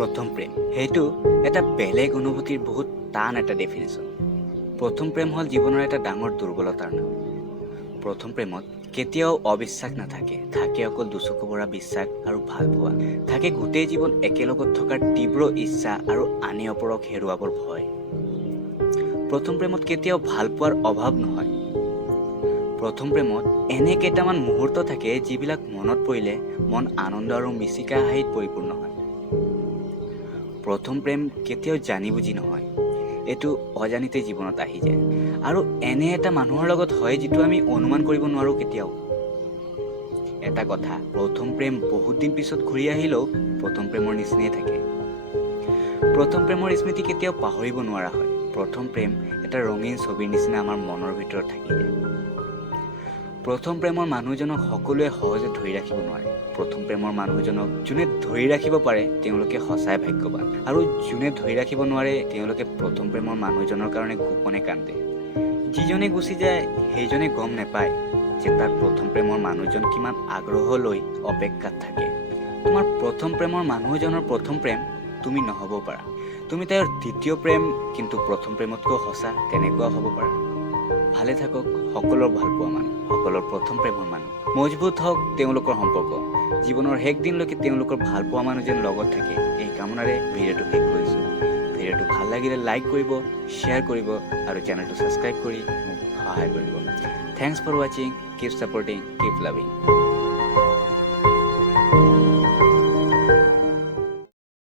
প্ৰথম প্ৰেম সেইটো এটা বেলেগ অনুভূতিৰ বহুত টান এটা ডেফিনেশ্যন। প্ৰথম প্ৰেম হ'ল জীৱনৰ এটা ডাঙৰ দুৰ্বলতাৰ নাম। প্ৰথম প্ৰেমত কেতিয়াও অবিশ্বাস নাথাকে, থাকে অকল দুচকু ভৰা বিশ্বাস আৰু ভালপোৱা। থাকে গোটেই জীৱন একেলগত থকাৰ তীব্ৰ ইচ্ছা আৰু আনে অপৰক হেৰুৱাবৰ ভয়। প্ৰথম প্ৰেমত কেতিয়াও ভালপোৱাৰ অভাৱ নহয়। প্ৰথম প্ৰেমত এনে কেইটামান মুহূৰ্ত থাকে যিবিলাক মনত পৰিলে মন আনন্দ আৰু মিচিকা হাঁহিত পৰিপূৰ্ণ হয়। প্ৰথম প্ৰেম কেতিয়াও জানি বুজি নহয়, এইটো অজানিতে জীৱনত আহি যায় আৰু এনে এটা মানুহৰ লগত হয় যিটো আমি অনুমান কৰিব নোৱাৰো কেতিয়াও। এটা কথা, প্ৰথম প্ৰেম বহুত দিন পিছত ঘূৰি আহিলেও প্ৰথম প্ৰেমৰ নিচিনাই থাকে। প্ৰথম প্ৰেমৰ স্মৃতি কেতিয়াও পাহৰিব নোৱাৰা হয়। প্ৰথম প্ৰেম এটা ৰঙীন ছবিৰ নিচিনা আমাৰ মনৰ ভিতৰত থাকি যায়। প্ৰথম প্ৰেমৰ মানুহজনক সকলোৱে সহজে ধৰি ৰাখিব নোৱাৰে। প্ৰথম প্ৰেমৰ মানুহজনক যোনে ধৰি ৰাখিব পাৰে তেওঁলোকে সঁচাই ভাগ্যৱান, আৰু যোনে ধৰি ৰাখিব নোৱাৰে তেওঁলোকে প্ৰথম প্ৰেমৰ মানুহজনৰ কাৰণে গোপনে কান্দে। যিজনে গুচি যায় সেইজনে গম নাপায় যে তাৰ প্ৰথম প্ৰেমৰ মানুহজন কিমান আগ্ৰহ লৈ অপেক্ষাত থাকে। তোমাৰ প্ৰথম প্ৰেমৰ মানুহজনৰ প্ৰথম প্ৰেম তুমি নহ'ব পাৰা, তুমি তেওঁৰ দ্বিতীয় প্ৰেম, কিন্তু প্ৰথম প্ৰেমতকৈ সঁচা তেনেকুৱাও হ'ব পাৰা। ভালে থাকক সকলোৰ ভালপোৱা মানুহ, সকলোৰ প্ৰথম প্ৰেমৰ মানুহ। মজবুত হওক তেওঁলোকৰ সম্পৰ্ক, জীৱনৰ শেষ দিনলৈকে তেওঁলোকৰ ভালপোৱা মানুহ যেন লগত থাকে, এই কামনাৰে ভিডিঅ'টো শেষ কৰিছোঁ। ভিডিঅ'টো ভাল লাগিলে লাইক কৰিব, শ্বেয়াৰ কৰিব আৰু চেনেলটো ছাবস্ক্ৰাইব কৰি মোক সহায় কৰিব। থেংকছ ফৰ ৱাচিং, কিপ ছাপৰ্টিং, কিপ লাভিং।